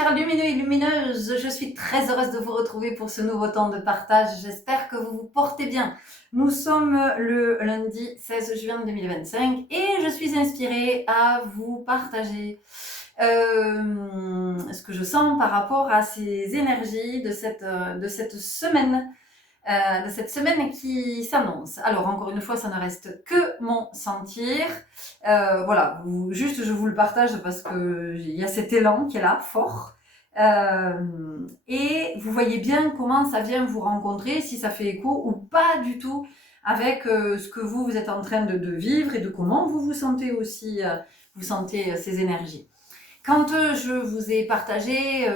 chers lumineux et lumineuses, je suis très heureuse de vous retrouver pour ce nouveau temps de partage. J'espère que vous vous portez bien. Nous sommes le lundi 16 juin 2025 et je suis inspirée à vous partager ce que je sens par rapport à ces énergies de cette semaine. De cette semaine qui s'annonce. Alors encore une fois, ça ne reste que mon sentir. Voilà, juste je vous le partage parce que il y a cet élan qui est là, fort. Et vous voyez bien comment ça vient vous rencontrer, si ça fait écho ou pas du tout avec ce que vous êtes en train de vivre et de comment vous vous sentez aussi, vous sentez ces énergies. Quand je vous ai partagé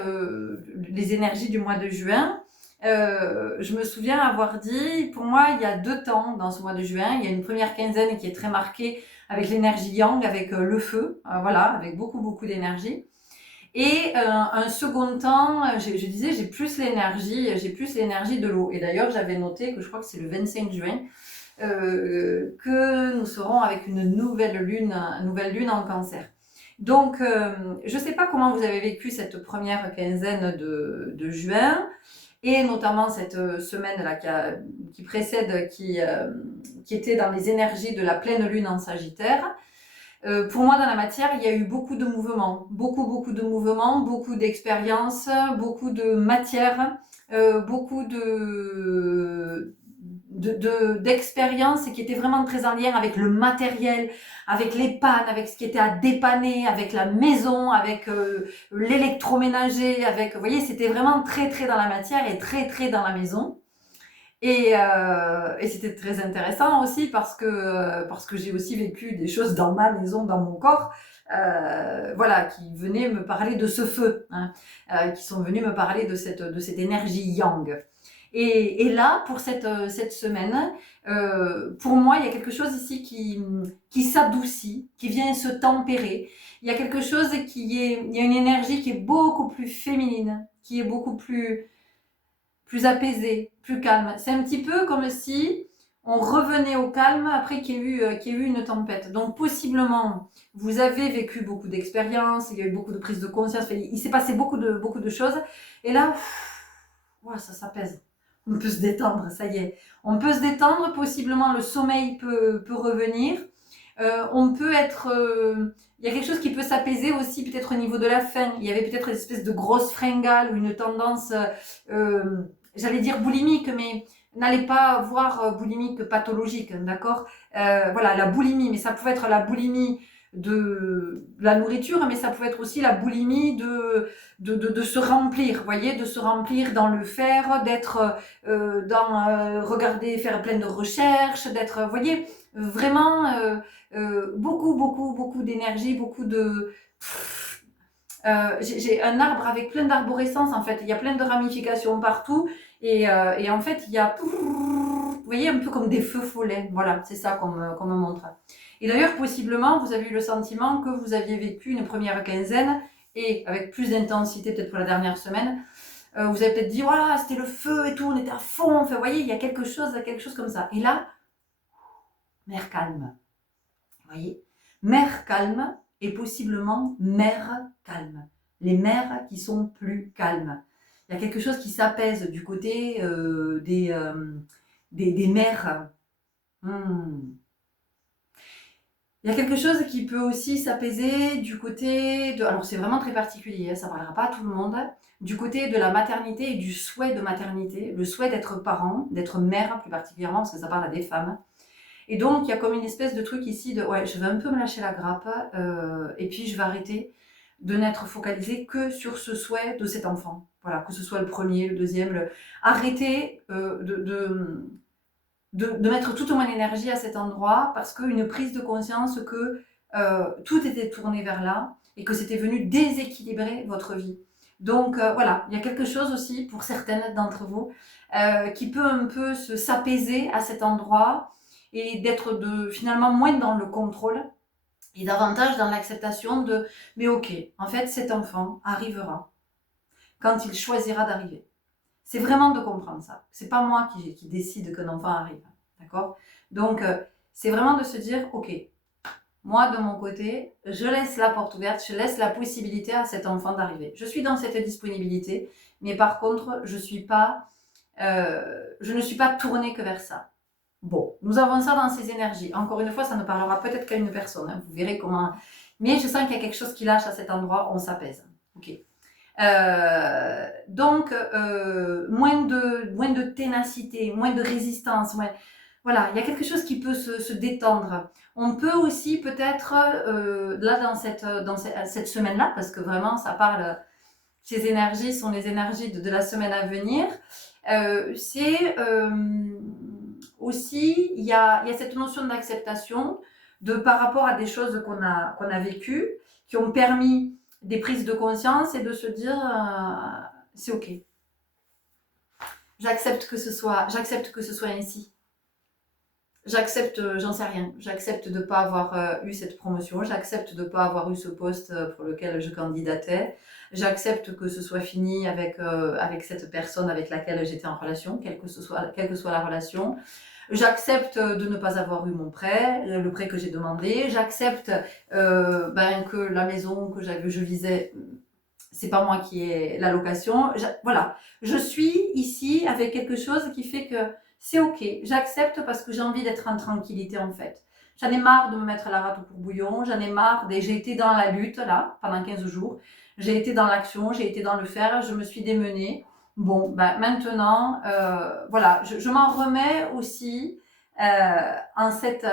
les énergies du mois de juin, je me souviens avoir dit, pour moi, il y a 2 temps dans ce mois de juin. Il y a une première quinzaine qui est très marquée avec l'énergie yang, avec le feu, voilà, avec beaucoup d'énergie. Et un second temps, je disais, j'ai plus l'énergie de l'eau. Et d'ailleurs, j'avais noté que je crois que c'est le 25 juin, que nous serons avec une nouvelle lune en Cancer. Donc, je ne sais pas comment vous avez vécu cette première quinzaine de juin, et notamment cette semaine-là qui précède, qui était dans les énergies de la pleine lune en Sagittaire. Pour moi, dans la matière, il y a eu beaucoup de mouvements, beaucoup de mouvements, beaucoup d'expériences, beaucoup de matière, beaucoup d'expériences qui étaient vraiment très en lien avec le matériel, avec les pannes, avec ce qui était à dépanner, avec la maison, avec l'électroménager, avec, vous voyez, c'était vraiment très dans la matière et très dans la maison. Et c'était très intéressant aussi parce que j'ai aussi vécu des choses dans ma maison, dans mon corps, voilà, qui venaient me parler de ce feu, hein, qui sont venus me parler de cette énergie yang. Et là, pour cette semaine, pour moi, il y a quelque chose ici qui s'adoucit, qui vient se tempérer. Il y a quelque chose il y a une énergie qui est beaucoup plus féminine, qui est beaucoup plus apaisée, plus calme. C'est un petit peu comme si on revenait au calme après qu'il y ait eu une tempête. Donc possiblement, vous avez vécu beaucoup d'expériences, il y a eu beaucoup de prises de conscience, il s'est passé beaucoup de choses. Et là, ouais, ça s'apaise. On peut se détendre, ça y est. On peut se détendre, possiblement le sommeil peut revenir. On peut être... il y a quelque chose qui peut s'apaiser aussi peut-être au niveau de la faim. Il y avait peut-être une espèce de grosse fringale ou une tendance, j'allais dire boulimique, mais n'allez pas voir boulimique pathologique, d'accord. Voilà, la boulimie, mais ça pouvait être la boulimie de la nourriture, mais ça pouvait être aussi la boulimie de se remplir, vous voyez, de se remplir dans le faire, d'être regarder, faire plein de recherches, d'être, vous voyez, vraiment beaucoup d'énergie, j'ai un arbre avec plein d'arborescences en fait, il y a plein de ramifications partout et en fait il y a, vous voyez, un peu comme des feux follets, voilà, c'est ça qu'on me montre. Et d'ailleurs possiblement vous avez eu le sentiment que vous aviez vécu une première quinzaine et avec plus d'intensité peut-être pour la dernière semaine, vous avez peut-être dit voilà, c'était le feu et tout, on était à fond, enfin vous voyez, il y a quelque chose comme ça. Et là, mer calme. Vous voyez, mer calme et possiblement mer calme. Les mers qui sont plus calmes. Il y a quelque chose qui s'apaise du côté des mers. Il y a quelque chose qui peut aussi s'apaiser du côté de... Alors c'est vraiment très particulier, hein, ça ne parlera pas à tout le monde. Du côté de la maternité et du souhait de maternité. Le souhait d'être parent, d'être mère plus particulièrement, parce que ça parle à des femmes. Et donc, il y a comme une espèce de truc ici de, ouais, je vais un peu me lâcher la grappe, et puis je vais arrêter de n'être focalisée que sur ce souhait de cet enfant. Voilà, que ce soit le premier, le deuxième, arrêter de mettre toute mon énergie à cet endroit parce qu'une prise de conscience que tout était tourné vers là et que c'était venu déséquilibrer votre vie. Donc voilà, il y a quelque chose aussi pour certaines d'entre vous qui peut un peu s'apaiser à cet endroit et d'être finalement moins dans le contrôle et davantage dans l'acceptation de mais ok, en fait cet enfant arrivera quand il choisira d'arriver. C'est vraiment de comprendre ça. C'est pas moi qui décide qu'un enfant arrive, d'accord. Donc c'est vraiment de se dire ok, Moi, de mon côté, je laisse la porte ouverte, je laisse la possibilité à cet enfant d'arriver. Je suis dans cette disponibilité, mais par contre, je ne suis pas tournée que vers ça. Bon, nous avons ça dans ces énergies. Encore une fois, ça ne parlera peut-être qu'à une personne. Hein. Vous verrez comment. Mais je sens qu'il y a quelque chose qui lâche à cet endroit. On s'apaise. Ok. Donc, moins de ténacité, moins de résistance. Voilà, il y a quelque chose qui peut se détendre. On peut aussi peut-être, là, dans cette semaine-là, parce que vraiment, ça parle, ces énergies sont les énergies de la semaine à venir, c'est aussi, il y a cette notion d'acceptation par rapport à des choses qu'on a vécues, qui ont permis des prises de conscience et de se dire c'est ok. J'accepte que ce soit ainsi. J'accepte, j'en sais rien. J'accepte de ne pas avoir eu cette promotion. J'accepte de ne pas avoir eu ce poste pour lequel je candidatais. J'accepte que ce soit fini avec cette personne avec laquelle j'étais en relation, quelle que soit la relation. J'accepte de ne pas avoir eu mon prêt, le prêt que j'ai demandé. J'accepte que la maison que je visais, c'est pas moi qui ai la location. Voilà, je suis ici avec quelque chose qui fait que c'est ok. J'accepte parce que j'ai envie d'être en tranquillité en fait. J'en ai marre de me mettre la rate au courbouillon. J'en ai marre. J'ai été dans la lutte là pendant 15 jours. J'ai été dans l'action, j'ai été dans le faire. Je me suis démenée. Bon, maintenant, voilà, je m'en remets aussi à cette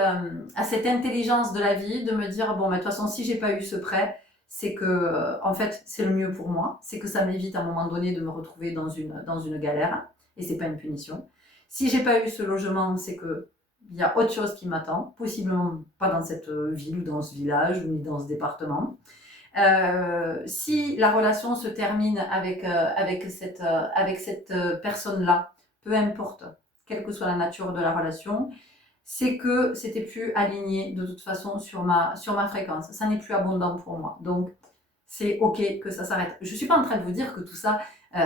intelligence de la vie, de me dire bon, de toute façon, si j'ai pas eu ce prêt, c'est que en fait, c'est le mieux pour moi. C'est que ça m'évite à un moment donné de me retrouver dans une galère, et c'est pas une punition. Si j'ai pas eu ce logement, c'est que il y a autre chose qui m'attend, possiblement pas dans cette ville ou dans ce village ou ni dans ce département. Si la relation se termine avec cette personne-là, peu importe, quelle que soit la nature de la relation, c'est que c'était plus aligné de toute façon sur ma fréquence. Ça n'est plus abondant pour moi. Donc, c'est ok que ça s'arrête. Je suis pas en train de vous dire que tout ça,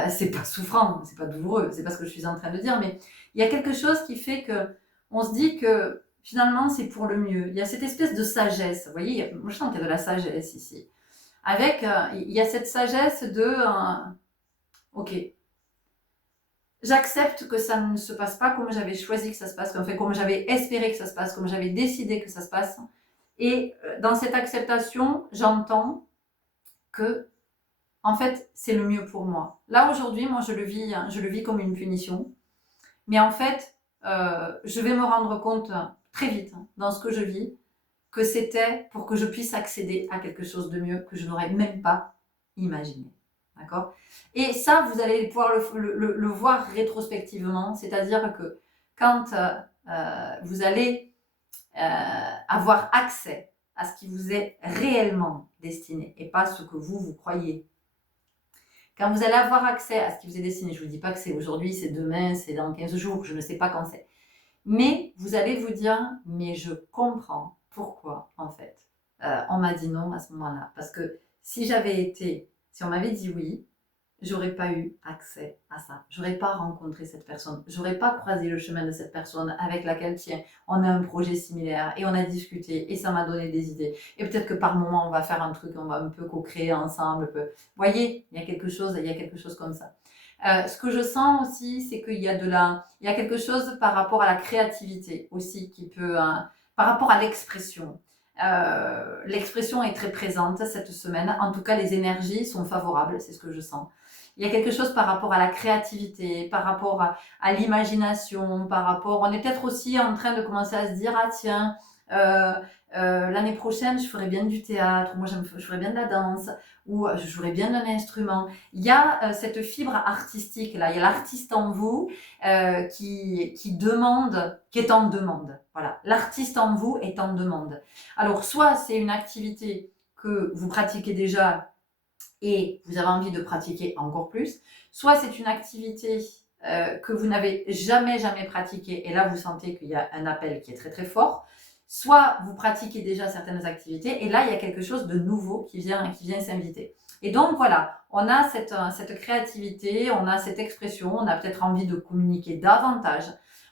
c'est pas souffrant, c'est pas douloureux, c'est pas ce que je suis en train de dire, mais il y a quelque chose qui fait que on se dit que finalement c'est pour le mieux. Il y a cette espèce de sagesse. Vous voyez, moi je sens qu'il y a de la sagesse ici. Il y a cette sagesse de ok, j'accepte que ça ne se passe pas comme j'avais choisi que ça se passe, comme j'avais espéré que ça se passe, comme j'avais décidé que ça se passe. Et dans cette acceptation, j'entends que, en fait, c'est le mieux pour moi. Là, aujourd'hui, moi, je le vis comme une punition. Mais en fait, je vais me rendre compte très vite dans ce que je vis que c'était pour que je puisse accéder à quelque chose de mieux que je n'aurais même pas imaginé. D'accord? Et ça, vous allez pouvoir le voir rétrospectivement, c'est-à-dire que quand vous allez avoir accès à ce qui vous est réellement destiné et pas ce que vous croyez. Quand vous allez avoir accès à ce qui vous est destiné, je ne vous dis pas que c'est aujourd'hui, c'est demain, c'est dans 15 jours, je ne sais pas quand c'est. Mais vous allez vous dire, mais je comprends pourquoi, en fait, on m'a dit non à ce moment-là. Parce que si on m'avait dit oui, j'aurais pas eu accès à ça. J'aurais pas rencontré cette personne. J'aurais pas croisé le chemin de cette personne avec laquelle, tiens, on a un projet similaire et on a discuté et ça m'a donné des idées. Et peut-être que par moment, on va faire un truc, on va un peu co-créer ensemble. Vous voyez, il y a quelque chose comme ça. Ce que je sens aussi, c'est qu'il y a quelque chose par rapport à la créativité aussi qui peut, par rapport à l'expression. L'expression est très présente cette semaine. En tout cas, les énergies sont favorables, c'est ce que je sens. Il y a quelque chose par rapport à la créativité, par rapport à l'imagination, on est peut-être aussi en train de commencer à se dire, ah tiens, l'année prochaine, je ferai bien du théâtre, moi je ferai bien de la danse, ou je jouerai bien d'un instrument. Il y a cette fibre artistique là, il y a l'artiste en vous qui demande, qui est en demande. Voilà, l'artiste en vous est en demande. Alors soit c'est une activité que vous pratiquez déjà et vous avez envie de pratiquer encore plus, soit c'est une activité que vous n'avez jamais pratiquée et là vous sentez qu'il y a un appel qui est très très fort, soit vous pratiquez déjà certaines activités et là il y a quelque chose de nouveau qui vient s'inviter. Et donc voilà, on a cette créativité, on a cette expression, on a peut-être envie de communiquer davantage,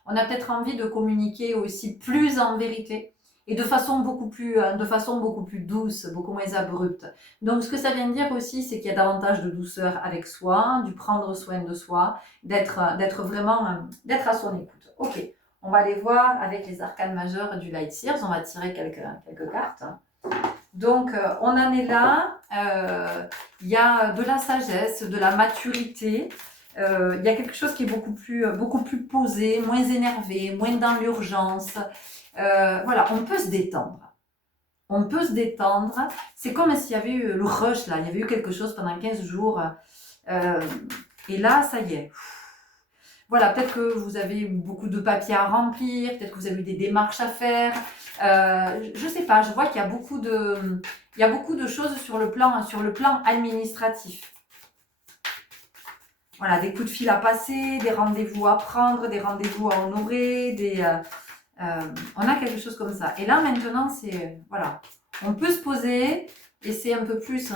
on a peut-être envie de communiquer aussi plus en vérité. et de façon beaucoup plus douce, beaucoup moins abrupte. Donc ce que ça vient dire aussi, c'est qu'il y a davantage de douceur avec soi, du prendre soin de soi, d'être vraiment, d'être à son écoute. Ok, on va aller voir avec les arcanes majeures du Light Seers, on va tirer quelques cartes. Donc, on en est là, il y a de la sagesse, de la maturité, il y a quelque chose qui est beaucoup plus posé, moins énervé, moins dans l'urgence. Voilà, on peut se détendre. On peut se détendre. C'est comme s'il y avait eu le rush, là, il y avait eu quelque chose pendant 15 jours. Et là, ça y est. Voilà, peut-être que vous avez beaucoup de papiers à remplir, peut-être que vous avez eu des démarches à faire. Je ne sais pas, je vois qu'il y a beaucoup de choses sur le plan administratif. Voilà, des coups de fil à passer, des rendez-vous à prendre, des rendez-vous à honorer, on a quelque chose comme ça. Et là, maintenant, c'est, voilà, on peut se poser et c'est un peu plus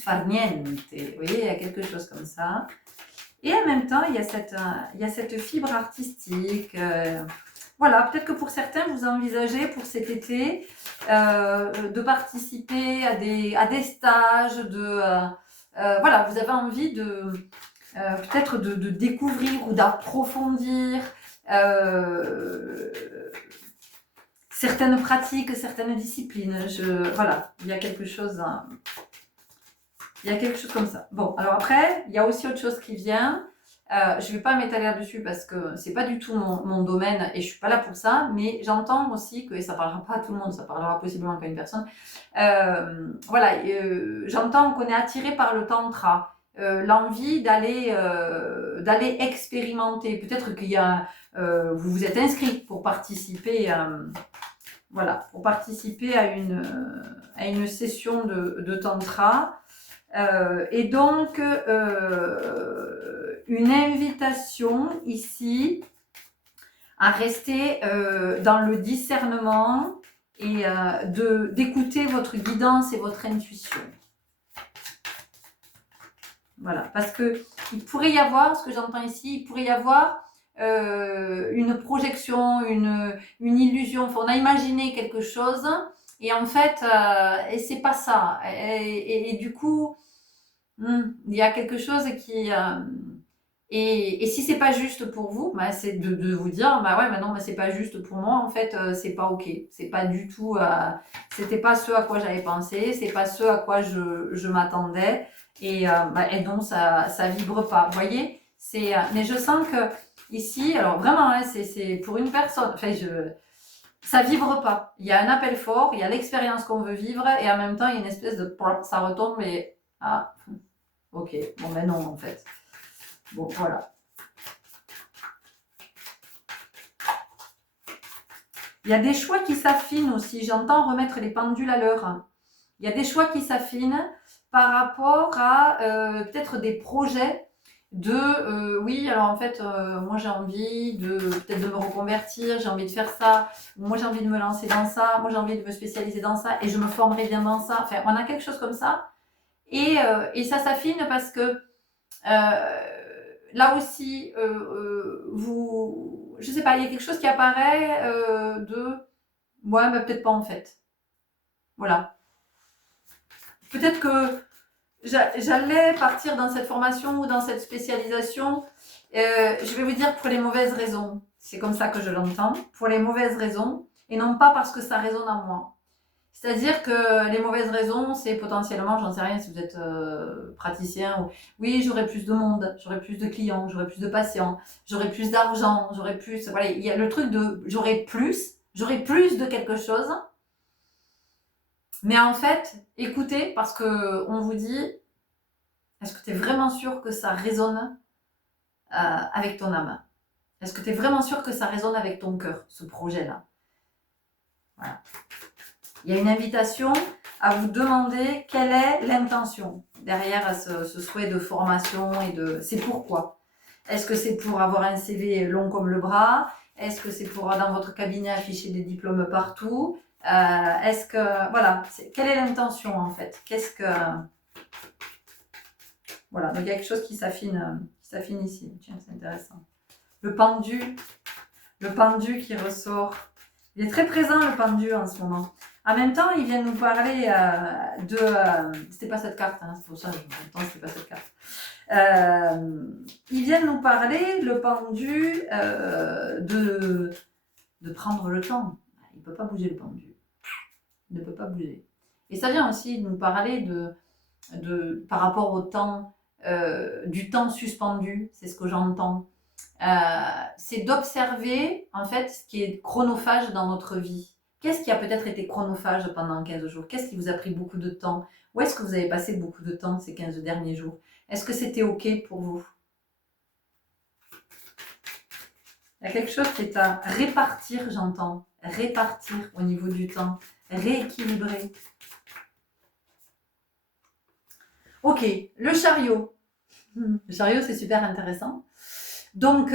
farniente. Vous voyez, il y a quelque chose comme ça. Et en même temps, il y a cette fibre artistique. Voilà, peut-être que pour certains, vous envisagez pour cet été de participer à des stages, voilà, vous avez envie peut-être de découvrir ou d'approfondir certaines pratiques, certaines disciplines. Voilà, il y a quelque chose... Il y a quelque chose comme ça. Bon, alors après, il y a aussi autre chose qui vient. Je ne vais pas m'étaler là-dessus parce que c'est pas du tout mon domaine et je suis pas là pour ça. Mais j'entends aussi que, et ça parlera pas à tout le monde, ça parlera possiblement qu'à une personne. Voilà, j'entends qu'on est attiré par le tantra, l'envie d'aller expérimenter. Peut-être qu'il y a, vous vous êtes inscrit pour participer. Voilà, pour participer à une session de tantra. Et donc, une invitation ici à rester dans le discernement et d'écouter votre guidance et votre intuition. Voilà, parce que il pourrait y avoir, ce que j'entends ici, il pourrait y avoir une projection, une illusion. Enfin, on a imaginé quelque chose et en fait, et c'est pas ça. Et du coup, il y a quelque chose qui... et si c'est pas juste pour vous, bah, c'est de vous dire, bah ouais, mais non, mais c'est pas juste pour moi, en fait, c'est pas ok. C'est pas du tout... c'était pas ce à quoi j'avais pensé, c'est pas ce à quoi je m'attendais. Et donc, ça vibre pas. Vous voyez, mais je sens que ici, alors vraiment, hein, c'est pour une personne, enfin, ça vibre pas. Il y a un appel fort, il y a l'expérience qu'on veut vivre, et en même temps, il y a une espèce de... Ça retombe, et... Ah, ok, bon ben non, en fait. Bon, voilà. Il y a des choix qui s'affinent aussi. J'entends remettre les pendules à l'heure. Il y a des choix qui s'affinent par rapport à peut-être des projets oui, alors en fait, moi j'ai envie peut-être de me reconvertir, j'ai envie de faire ça, moi j'ai envie de me lancer dans ça, moi j'ai envie de me spécialiser dans ça et je me formerai bien dans ça. Enfin, on a quelque chose comme ça. Et ça s'affine parce que là aussi, je sais pas, il y a quelque chose qui apparaît ouais, mais peut-être pas en fait. Voilà. Peut-être que j'allais partir dans cette formation ou dans cette spécialisation, je vais vous dire pour les mauvaises raisons. C'est comme ça que je l'entends, pour les mauvaises raisons, et non pas parce que ça résonne en moi. C'est-à-dire que les mauvaises raisons, c'est potentiellement, j'en sais rien si vous êtes praticien, ou oui, j'aurai plus de monde, j'aurai plus de clients, j'aurai plus de patients, j'aurai plus d'argent, j'aurai plus... Voilà, il y a le truc de j'aurai plus de quelque chose. Mais en fait, écoutez, parce que on vous dit, est-ce que tu es vraiment sûr que ça résonne avec ton âme? Est-ce que tu es vraiment sûr que ça résonne avec ton cœur, ce projet-là? Voilà. Il y a une invitation à vous demander quelle est l'intention derrière ce souhait de formation c'est pourquoi. Est-ce que c'est pour avoir un CV long comme le bras? Est-ce que c'est pour dans votre cabinet afficher des diplômes partout? Est-ce que voilà, quelle est l'intention en fait? Voilà, donc il y a quelque chose qui s'affine ici. Tiens, c'est intéressant. Le pendu qui ressort. Il est très présent le pendu en ce moment. En même temps, il vient nous parler de... c'était pas cette carte, hein, c'est pour ça que c'était pas cette carte. Il vient nous parler, le pendu, de prendre le temps. Il ne peut pas bouger le pendu. Il ne peut pas bouger. Et ça vient aussi nous parler par rapport au temps, du temps suspendu, c'est ce que j'entends. C'est d'observer en fait ce qui est chronophage dans notre vie. Qu'est-ce qui a peut-être été chronophage pendant 15 jours? Qu'est-ce qui vous a pris beaucoup de temps? Où est-ce que vous avez passé beaucoup de temps ces 15 derniers jours? Est-ce que c'était OK pour vous? Il y a quelque chose qui est à répartir, j'entends. Répartir au niveau du temps. Rééquilibrer. OK, le chariot. Le chariot, c'est super intéressant. Donc,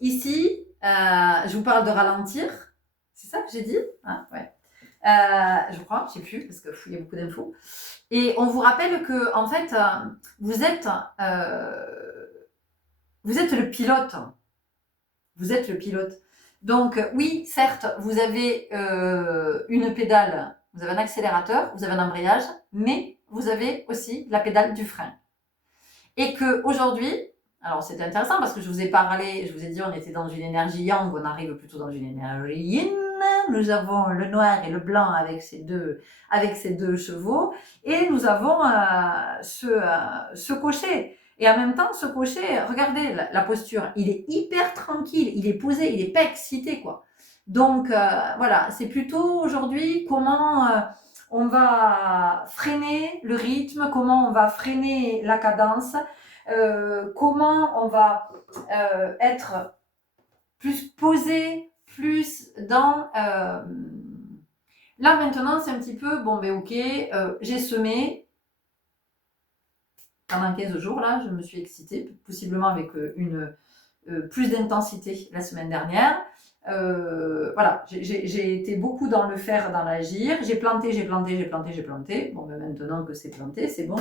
ici, je vous parle de ralentir. C'est ça que j'ai dit, hein? Ouais. Je crois, je ne sais plus, parce qu'il y a beaucoup d'infos. Et on vous rappelle que, en fait, vous êtes le pilote. Vous êtes le pilote. Donc, oui, certes, vous avez une pédale, vous avez un accélérateur, vous avez un embrayage, mais vous avez aussi la pédale du frein. Et qu'aujourd'hui, alors c'était intéressant parce que je vous ai parlé, je vous ai dit on était dans une énergie yang, on arrive plutôt dans une énergie yin. Nous avons le noir et le blanc avec ces deux chevaux, et nous avons ce cocher. Et en même temps, ce cocher, regardez la posture, il est hyper tranquille, il est posé, il n'est pas excité, quoi. Donc voilà, c'est plutôt aujourd'hui comment on va freiner le rythme, comment on va freiner la cadence, comment on va être plus posé, plus dans... Là maintenant c'est un petit peu, bon ben ok, j'ai semé, pendant 15 jours là, je me suis excitée, possiblement avec plus d'intensité la semaine dernière. Voilà, j'ai été beaucoup dans le faire, dans l'agir. J'ai planté. Bon, ben maintenant que c'est planté, c'est bon.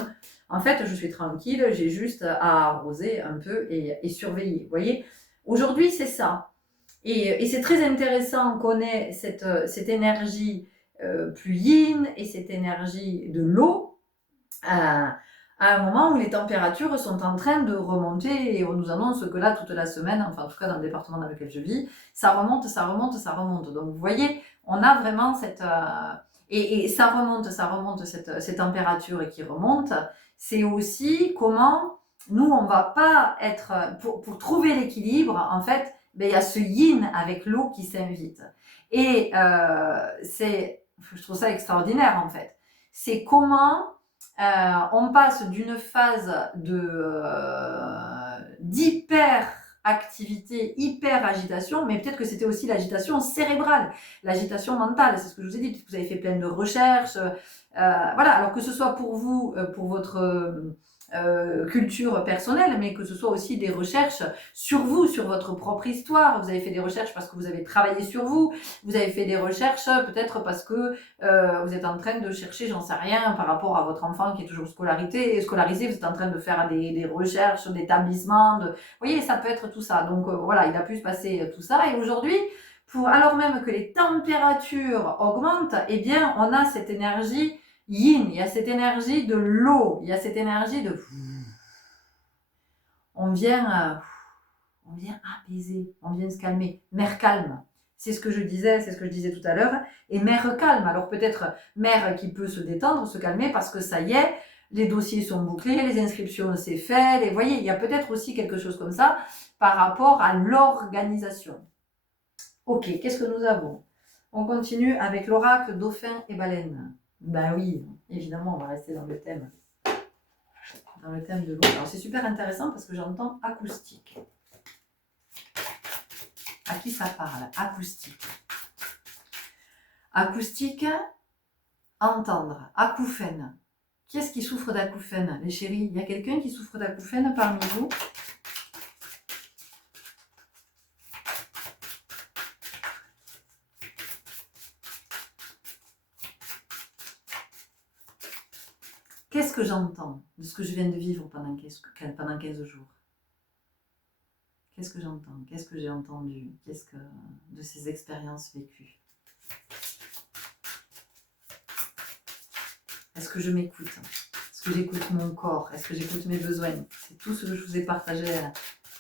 En fait, je suis tranquille, j'ai juste à arroser un peu et surveiller. Vous voyez, aujourd'hui, c'est ça. Et c'est très intéressant qu'on ait cette énergie plus yin et cette énergie de l'eau à un moment où les températures sont en train de remonter, et on nous annonce que là, toute la semaine, enfin en tout cas dans le département dans lequel je vis, ça remonte. Donc vous voyez, on a vraiment cette... et ça remonte, cette température qui remonte. C'est aussi comment nous, on va pas être... Pour trouver l'équilibre, en fait, ben, il y a ce yin avec l'eau qui s'invite. Et je trouve ça extraordinaire, en fait. C'est comment... on passe d'une phase d'hyper-activité, hyper-agitation, mais peut-être que c'était aussi l'agitation cérébrale, l'agitation mentale, c'est ce que je vous ai dit, vous avez fait plein de recherches, voilà, alors que ce soit pour vous, pour votre culture personnelle, mais que ce soit aussi des recherches sur vous, sur votre propre histoire. Vous avez fait des recherches parce que vous avez travaillé sur vous, vous avez fait des recherches peut-être parce que vous êtes en train de chercher, j'en sais rien, par rapport à votre enfant qui est toujours scolarisé, vous êtes en train de faire des recherches d'établissement, vous voyez, ça peut être tout ça. Donc voilà, il a pu se passer tout ça, et aujourd'hui, alors même que les températures augmentent, eh bien, on a cette énergie yin, il y a cette énergie de l'eau, il y a cette énergie de... On vient apaiser, on vient se calmer. Mère calme, c'est ce que je disais tout à l'heure. Et mère calme, alors peut-être mère qui peut se détendre, se calmer, parce que ça y est, les dossiers sont bouclés, les inscriptions c'est fait, vous voyez, il y a peut-être aussi quelque chose comme ça par rapport à l'organisation. Ok, qu'est-ce que nous avons? On continue avec l'oracle dauphin et baleine. Ben oui, évidemment, on va rester dans le thème. Dans le thème de l'eau. Alors c'est super intéressant parce que j'entends acoustique. À qui ça parle? Acoustique. Acoustique, entendre. Acouphène. Qui est-ce qui souffre d'acouphène? Les chéris, il y a quelqu'un qui souffre d'acouphène parmi vous? Qu'est-ce que j'entends de ce que je viens de vivre pendant 15 jours? Qu'est-ce que j'entends? Qu'est-ce que j'ai entendu? De ces expériences vécues? Est-ce que je m'écoute? Est-ce que j'écoute mon corps? Est-ce que j'écoute mes besoins? C'est tout ce que je vous ai partagé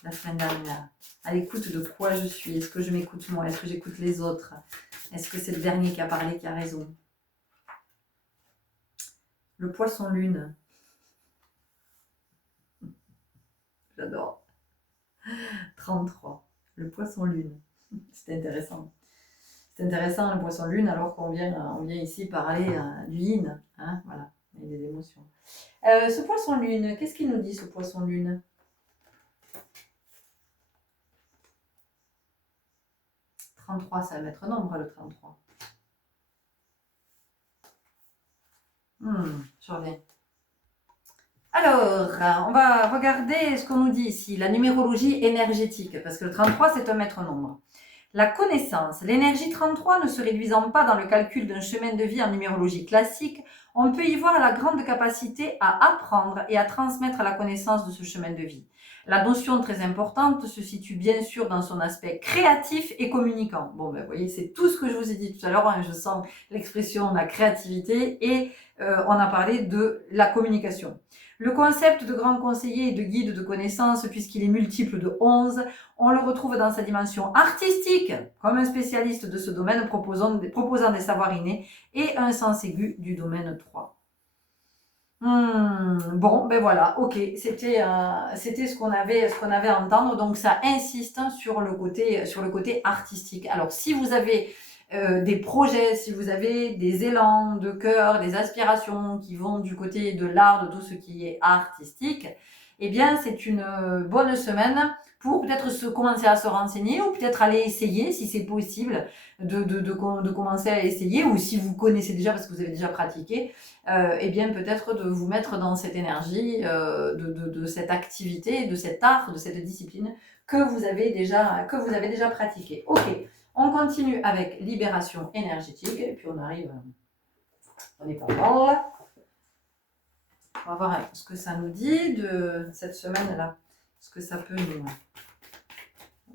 la semaine dernière. À l'écoute de quoi je suis. Est-ce que je m'écoute moi? Est-ce que j'écoute les autres? Est-ce que c'est le dernier qui a parlé qui a raison? Le poisson lune. J'adore. 33. Le poisson lune. C'est intéressant. C'est intéressant le poisson lune alors qu'on vient ici parler du yin. Hein, voilà, et des émotions. Ce poisson lune, qu'est-ce qu'il nous dit ce poisson lune? 33, ça va mettre nombre le 33. Je reviens. Alors, on va regarder ce qu'on nous dit ici, la numérologie énergétique, parce que le 33, c'est un maître nombre. La connaissance. L'énergie 33 ne se réduisant pas dans le calcul d'un chemin de vie en numérologie classique, on peut y voir la grande capacité à apprendre et à transmettre la connaissance de ce chemin de vie. La notion très importante se situe bien sûr dans son aspect créatif et communicant. Bon, ben, vous voyez, c'est tout ce que je vous ai dit tout à l'heure. Hein, je sens l'expression la créativité et on a parlé de la communication. Le concept de grand conseiller et de guide de connaissances, puisqu'il est multiple de 11, on le retrouve dans sa dimension artistique, comme un spécialiste de ce domaine proposant des savoirs innés et un sens aigu du domaine 3. Bon, ben voilà, ok, c'était ce qu'on avait à entendre, donc ça insiste sur le côté artistique. Alors, si vous avez des projets, si vous avez des élans de cœur, des aspirations qui vont du côté de l'art, de tout ce qui est artistique, eh bien, c'est une bonne semaine pour peut-être commencer à se renseigner ou peut-être aller essayer, si c'est possible, de commencer à essayer, ou si vous connaissez déjà parce que vous avez déjà pratiqué, eh bien peut-être de vous mettre dans cette énergie, de cette activité, de cet art, de cette discipline que vous avez déjà pratiqué. Ok, on continue avec libération énergétique, et puis on est pas mal. On va voir ce que ça nous dit de cette semaine-là. Ce que ça peut nous...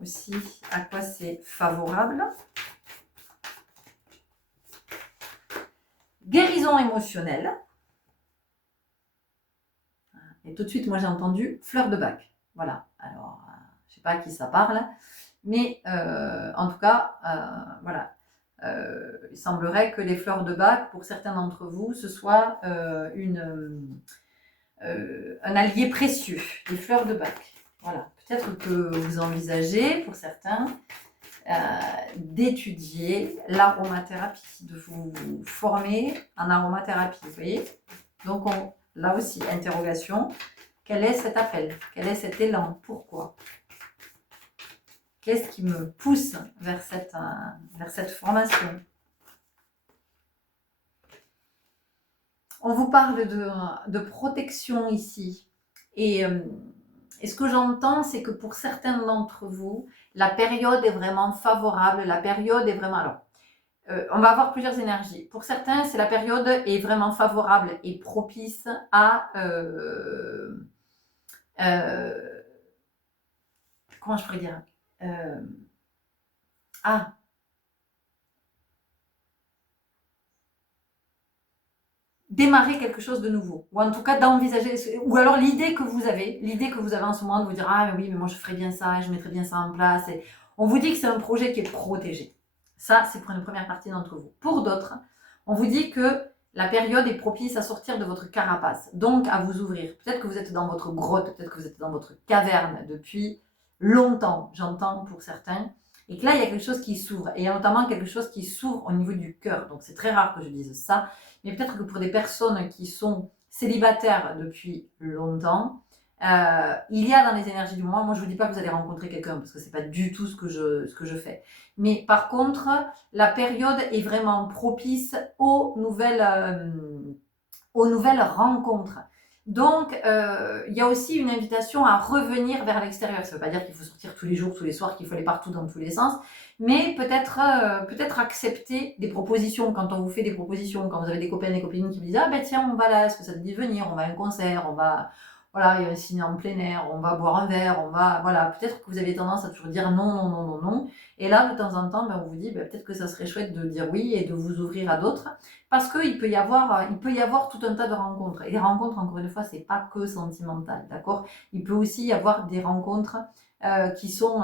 Aussi, à quoi c'est favorable. Guérison émotionnelle. Et tout de suite, moi j'ai entendu fleur de bac. Voilà. Alors, je ne sais pas à qui ça parle. Mais en tout cas, voilà. Il semblerait que les fleurs de bac, pour certains d'entre vous, ce soit un allié précieux, les fleurs de bac. Voilà, peut-être que vous envisagez, pour certains, d'étudier l'aromathérapie, de vous former en aromathérapie, vous voyez. Donc, là aussi, interrogation, quel est cet appel? Quel est cet élan? Pourquoi? Qu'est-ce qui me pousse vers cette formation? On vous parle de protection ici. Et ce que j'entends, c'est que pour certains d'entre vous, la période est vraiment favorable. La période est vraiment... Alors, on va avoir plusieurs énergies. Pour certains, la période est vraiment favorable et propice à... comment je pourrais dire démarrer quelque chose de nouveau, ou en tout cas d'envisager, ou alors l'idée que vous avez en ce moment de vous dire ah mais oui mais moi je ferais bien ça, je mettrais bien ça en place, et on vous dit que c'est un projet qui est protégé. Ça c'est pour une première partie d'entre vous. Pour d'autres, on vous dit que la période est propice à sortir de votre carapace, donc à vous ouvrir. Peut-être que vous êtes dans votre grotte, peut-être que vous êtes dans votre caverne depuis longtemps, j'entends pour certains, et que là il y a quelque chose qui s'ouvre, et notamment quelque chose qui s'ouvre au niveau du cœur. Donc c'est très rare que je dise ça, mais peut-être que pour des personnes qui sont célibataires depuis longtemps, il y a dans les énergies du moment, moi je ne vous dis pas que vous allez rencontrer quelqu'un, parce que ce n'est pas du tout ce que je fais. Mais par contre, la période est vraiment propice aux nouvelles rencontres. Donc, il y a aussi une invitation à revenir vers l'extérieur. Ça ne veut pas dire qu'il faut sortir tous les jours, tous les soirs, qu'il faut aller partout dans tous les sens, mais peut-être accepter des propositions. Quand on vous fait des propositions, quand vous avez des copains et des copines qui vous disent « Ah ben tiens, on va là, est-ce que ça te dit de venir? On va à un concert, on va voilà, il y a un ciné en plein air, on va boire un verre, on va, voilà, peut-être que vous avez tendance à toujours dire non, non, non, non, non. Et là, de temps en temps, ben, on vous dit, ben, peut-être que ça serait chouette de dire oui et de vous ouvrir à d'autres. Parce qu'il peut y avoir tout un tas de rencontres. Et les rencontres, encore une fois, c'est pas que sentimental, d'accord? Il peut aussi y avoir des rencontres qui sont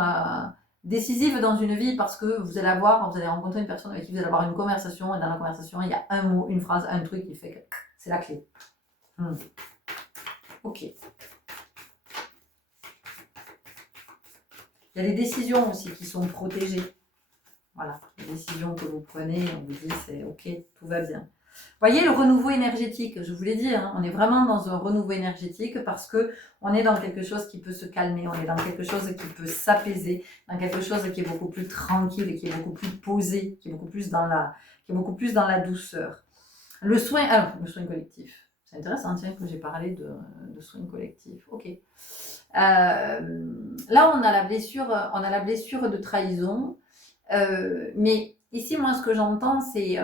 décisives dans une vie parce que vous allez rencontrer une personne avec qui vous allez avoir une conversation et dans la conversation, il y a un mot, une phrase, un truc qui fait que c'est la clé. Ok. Il y a les décisions aussi qui sont protégées. Voilà, les décisions que vous prenez, on vous dit c'est ok, tout va bien. Voyez le renouveau énergétique, je vous l'ai dit, hein, on est vraiment dans un renouveau énergétique parce que on est dans quelque chose qui peut se calmer, on est dans quelque chose qui peut s'apaiser, dans quelque chose qui est beaucoup plus tranquille, qui est beaucoup plus posé, qui est beaucoup plus dans la douceur. Le soin collectif. C'est intéressant, tiens, que j'ai parlé de soins collectifs. Ok. Là, on a la blessure de trahison. Mais ici, moi, ce que j'entends, c'est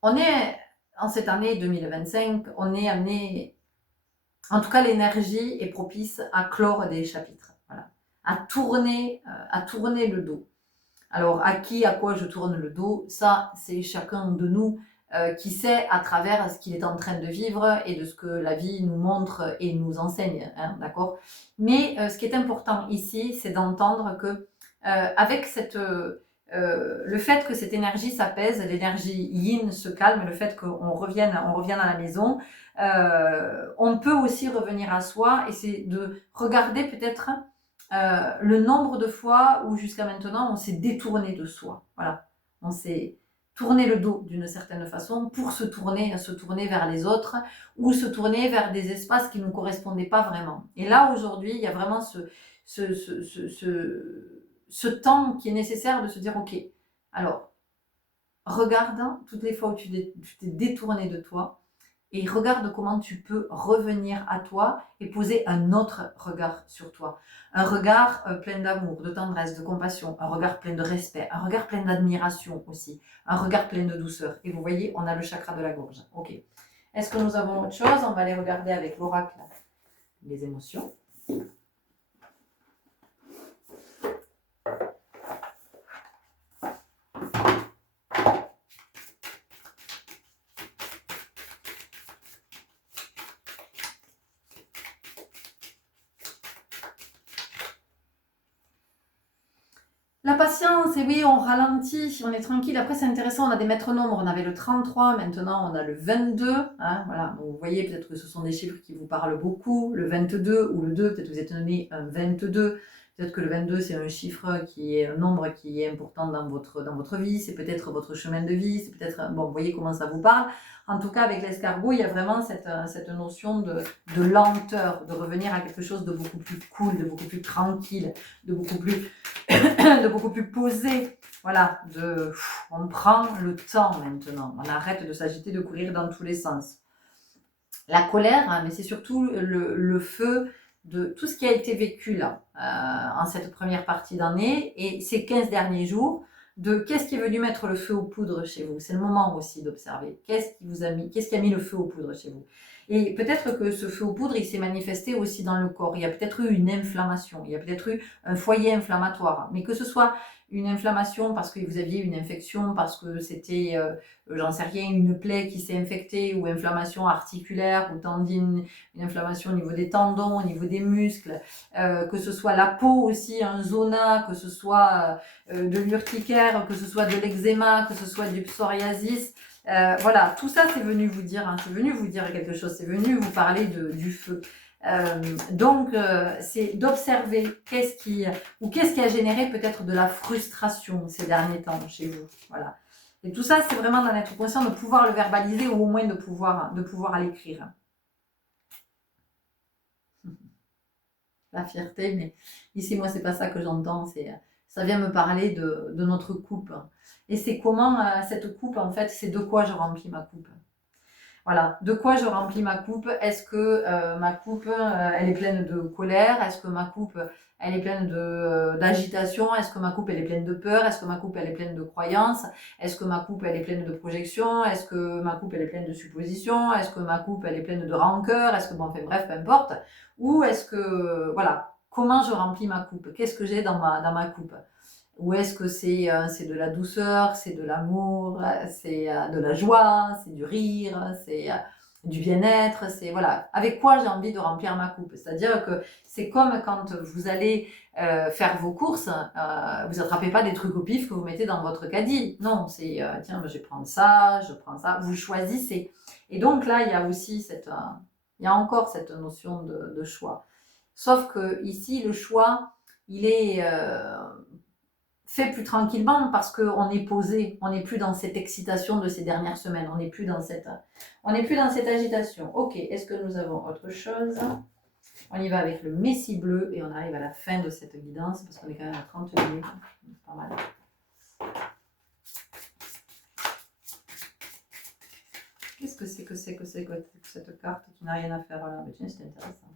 on est en cette année 2025, on est amené, en tout cas, l'énergie est propice à clore des chapitres, voilà, à tourner le dos. Alors, à qui, à quoi je tourne le dos, ça, c'est chacun de nous qui sait à travers ce qu'il est en train de vivre et de ce que la vie nous montre et nous enseigne, hein, d'accord? Mais ce qui est important ici, c'est d'entendre que avec le fait que cette énergie s'apaise, l'énergie yin se calme, le fait qu'on revienne à la maison, on peut aussi revenir à soi et c'est de regarder peut-être le nombre de fois où jusqu'à maintenant on s'est détourné de soi. Voilà, on s'est tourné le dos d'une certaine façon pour se tourner vers les autres ou se tourner vers des espaces qui ne nous correspondaient pas vraiment. Et là aujourd'hui, il y a vraiment ce temps qui est nécessaire de se dire ok, alors regarde toutes les fois où tu t'es détourné de toi et regarde comment tu peux revenir à toi et poser un autre regard sur toi. Un regard plein d'amour, de tendresse, de compassion, un regard plein de respect, un regard plein d'admiration aussi, un regard plein de douceur. Et vous voyez, on a le chakra de la gorge. Ok. Est-ce que nous avons autre chose? On va aller regarder avec l'oracle les émotions. La patience, et oui, on ralentit, on est tranquille. Après, c'est intéressant, on a des maîtres nombres. On avait le 33, maintenant on a le 22. Hein, voilà. Donc, vous voyez, peut-être que ce sont des chiffres qui vous parlent beaucoup. Le 22 ou le 2, peut-être que vous êtes né un 22. Peut-être que le 22, c'est un chiffre qui est un nombre qui est important dans votre vie. C'est peut-être votre chemin de vie. C'est peut-être, bon, vous voyez comment ça vous parle. En tout cas, avec l'escargot, il y a vraiment cette notion de lenteur, de revenir à quelque chose de beaucoup plus cool, de beaucoup plus tranquille, de beaucoup plus de beaucoup plus posé. Voilà, on prend le temps maintenant. On arrête de s'agiter, de courir dans tous les sens. La colère, hein, mais c'est surtout le feu de tout ce qui a été vécu là, en cette première partie d'année et ces 15 derniers jours, de qu'est-ce qui est venu mettre le feu aux poudres chez vous. C'est le moment aussi d'observer. Qu'est-ce qui a mis le feu aux poudres chez vous. Et peut-être que ce feu aux poudres, il s'est manifesté aussi dans le corps. Il y a peut-être eu une inflammation, il y a peut-être eu un foyer inflammatoire. Mais que ce soit une inflammation parce que vous aviez une infection, parce que c'était, j'en sais rien, une plaie qui s'est infectée, ou inflammation articulaire, ou tendine, une inflammation au niveau des tendons, au niveau des muscles, que ce soit la peau aussi, un zona, que ce soit de l'urticaire, que ce soit de l'eczéma, que ce soit du psoriasis. Voilà, tout ça c'est venu vous dire, hein, c'est venu vous dire quelque chose, c'est venu vous parler du feu. Donc c'est d'observer qu'est-ce qui a généré peut-être de la frustration ces derniers temps chez vous. Voilà. Et tout ça, c'est vraiment d'en être conscient, de pouvoir le verbaliser ou au moins de pouvoir l'écrire. La fierté, mais ici moi c'est pas ça que j'entends, ça vient me parler de notre coupe. Et c'est comment cette coupe, en fait, c'est de quoi je remplis ma coupe. Voilà, de quoi je remplis ma coupe? Est-ce que ma coupe, elle est pleine de colère? Est-ce que ma coupe, elle est pleine d'agitation? Est-ce que ma coupe, elle est pleine de peur? Est-ce que ma coupe, elle est pleine de croyances? Est-ce que ma coupe, elle est pleine de projections? Est-ce que ma coupe, elle est pleine de suppositions? Est-ce que ma coupe, elle est pleine de rancœur? Est-ce que, bon, enfin bref, peu importe. Ou est-ce que, voilà, comment je remplis ma coupe? Qu'est-ce que j'ai dans ma coupe? Ou est-ce que c'est de la douceur, c'est de l'amour, c'est de la joie, c'est du rire, c'est du bien-être, c'est voilà, avec quoi j'ai envie de remplir ma coupe. C'est-à-dire que c'est comme quand vous allez faire vos courses, vous attrapez pas des trucs au pif que vous mettez dans votre caddie. Non, c'est tiens, ben, je prends ça, vous choisissez. Et donc là, il y a aussi il y a encore cette notion de choix. Sauf que ici, le choix, il est fait plus tranquillement parce qu'on est posé, on n'est plus dans cette excitation de ces dernières semaines, on n'est plus dans cette agitation. Ok, est-ce que nous avons autre chose? On y va avec le Messie bleu et on arrive à la fin de cette guidance parce qu'on est quand même à 30 minutes, c'est pas mal. Qu'est-ce que c'est que cette carte qui n'a rien à faire là? Mais tiens, c'est intéressant.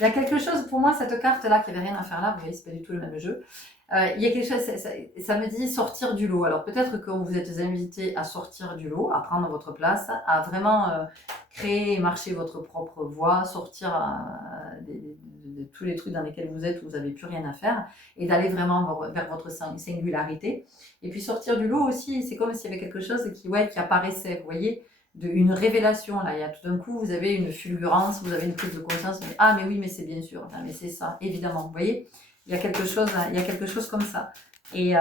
Il y a quelque chose, pour moi, cette carte-là, qui n'avait rien à faire là, vous voyez, c'est pas du tout le même jeu. Il y a quelque chose, ça me dit sortir du lot. Alors peut-être que vous êtes invité à sortir du lot, à prendre votre place, à vraiment créer et marcher votre propre voie, sortir de tous les trucs dans lesquels vous êtes où vous n'avez plus rien à faire et d'aller vraiment vers votre singularité. Et puis sortir du lot aussi, c'est comme s'il y avait quelque chose qui apparaissait, vous voyez, une révélation. Là, il y a tout d'un coup, vous avez une fulgurance, vous avez une prise de conscience. Ah, mais oui, mais c'est bien sûr. Ah, mais c'est ça, évidemment. Vous voyez, il y a quelque chose comme ça. Et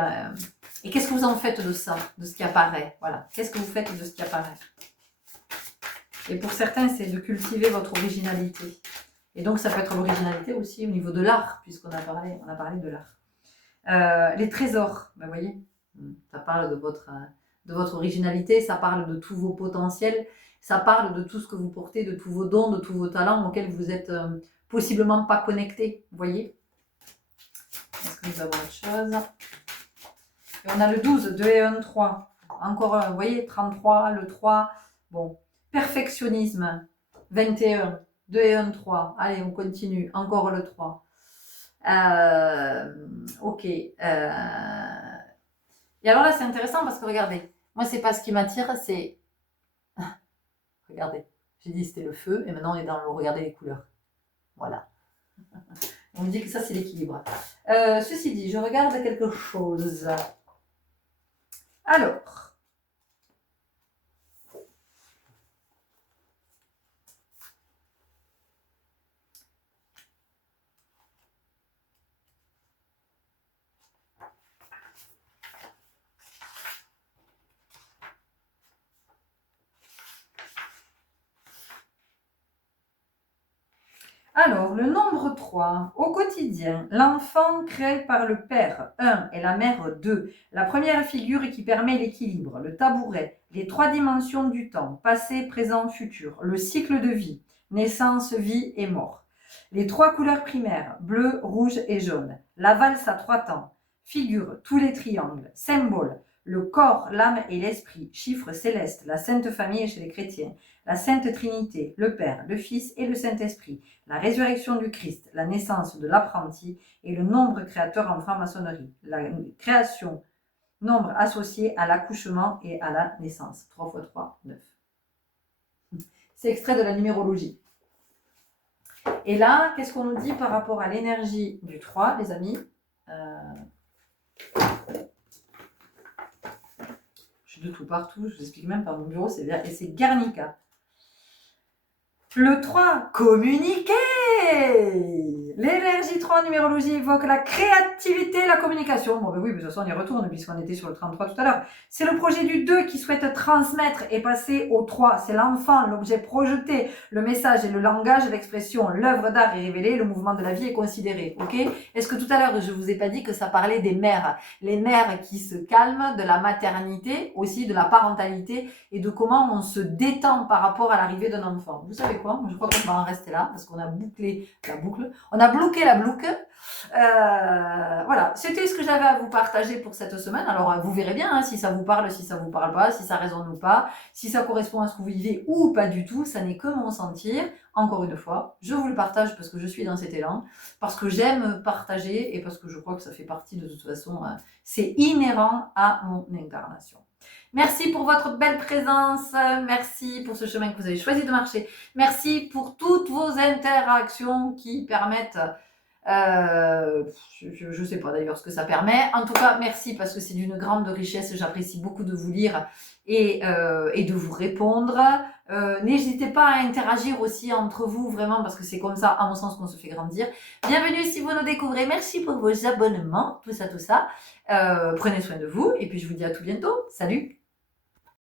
qu'est-ce que vous en faites de ça, de ce qui apparaît? Voilà. Qu'est-ce que vous faites de ce qui apparaît? Et pour certains, c'est de cultiver votre originalité. Et donc, ça peut être l'originalité aussi au niveau de l'art, puisqu'on a parlé de l'art. Les trésors, ben, vous voyez, ça parle de votre originalité, ça parle de tous vos potentiels, ça parle de tout ce que vous portez, de tous vos dons, de tous vos talents auxquels vous êtes possiblement pas connectés, vous voyez. Est-ce que nous avons autre chose? Et on a le 12, 2 et 1, 3. Encore un, vous voyez, 33, le 3. Bon, perfectionnisme, 21, 2 et 1, 3. Allez, on continue, encore le 3. Ok. Et alors là, c'est intéressant parce que regardez, moi, c'est pas ce qui m'attire, c'est. Regardez, j'ai dit c'était le feu et maintenant on est dans le regarder les couleurs. Voilà. On me dit que ça, c'est l'équilibre. Ceci dit, je regarde quelque chose. Alors. Alors, le nombre 3, au quotidien, l'enfant créé par le père 1 et la mère 2, la première figure qui permet l'équilibre, le tabouret, les 3 dimensions du temps, passé, présent, futur, le cycle de vie, naissance, vie et mort, les 3 couleurs primaires, bleu, rouge et jaune, la valse à 3 temps, figure, tous les triangles, symboles, le corps, l'âme et l'esprit, chiffre céleste, la Sainte Famille chez les chrétiens, la Sainte Trinité, le Père, le Fils et le Saint-Esprit, la résurrection du Christ, la naissance de l'apprenti et le nombre créateur en franc-maçonnerie. La création, nombre associé à l'accouchement et à la naissance. 3 x 3, 9. C'est extrait de la numérologie. Et là, qu'est-ce qu'on nous dit par rapport à l'énergie du 3, les amis? Je suis de tout partout, je vous explique même par mon bureau, c'est Guernica. Le 3, communiquer. L'énergie 3 en numérologie évoque la créativité et la communication. Bon, ben oui, mais de toute façon, on y retourne puisqu'on était sur le 33 tout à l'heure. C'est le projet du 2 qui souhaite transmettre et passer au 3. C'est l'enfant, l'objet projeté, le message et le langage, l'expression, l'œuvre d'art est révélée, le mouvement de la vie est considéré. Ok? Est-ce que tout à l'heure, je vous ai pas dit que ça parlait des mères? Les mères qui se calment, de la maternité, aussi de la parentalité et de comment on se détend par rapport à l'arrivée d'un enfant. Vous savez quoi? Moi, je crois qu'on va en rester là parce qu'on a bouclé la boucle. On a bloqué la boucle. Voilà, c'était ce que j'avais à vous partager pour cette semaine. Alors, vous verrez bien hein, si ça vous parle, si ça vous parle pas, si ça résonne ou pas, si ça correspond à ce que vous vivez ou pas du tout. Ça n'est que mon sentir. Encore une fois, je vous le partage parce que je suis dans cet élan, parce que j'aime partager et parce que je crois que ça fait partie de toute façon, c'est inhérent à mon incarnation. Merci pour votre belle présence, merci pour ce chemin que vous avez choisi de marcher, merci pour toutes vos interactions qui permettent, je ne sais pas d'ailleurs ce que ça permet, en tout cas merci parce que c'est d'une grande richesse, j'apprécie beaucoup de vous lire et de vous répondre. N'hésitez pas à interagir aussi entre vous vraiment parce que c'est comme ça à mon sens qu'on se fait grandir. Bienvenue si vous nous découvrez, merci pour vos abonnements, tout ça. Prenez soin de vous et puis je vous dis à tout bientôt, salut.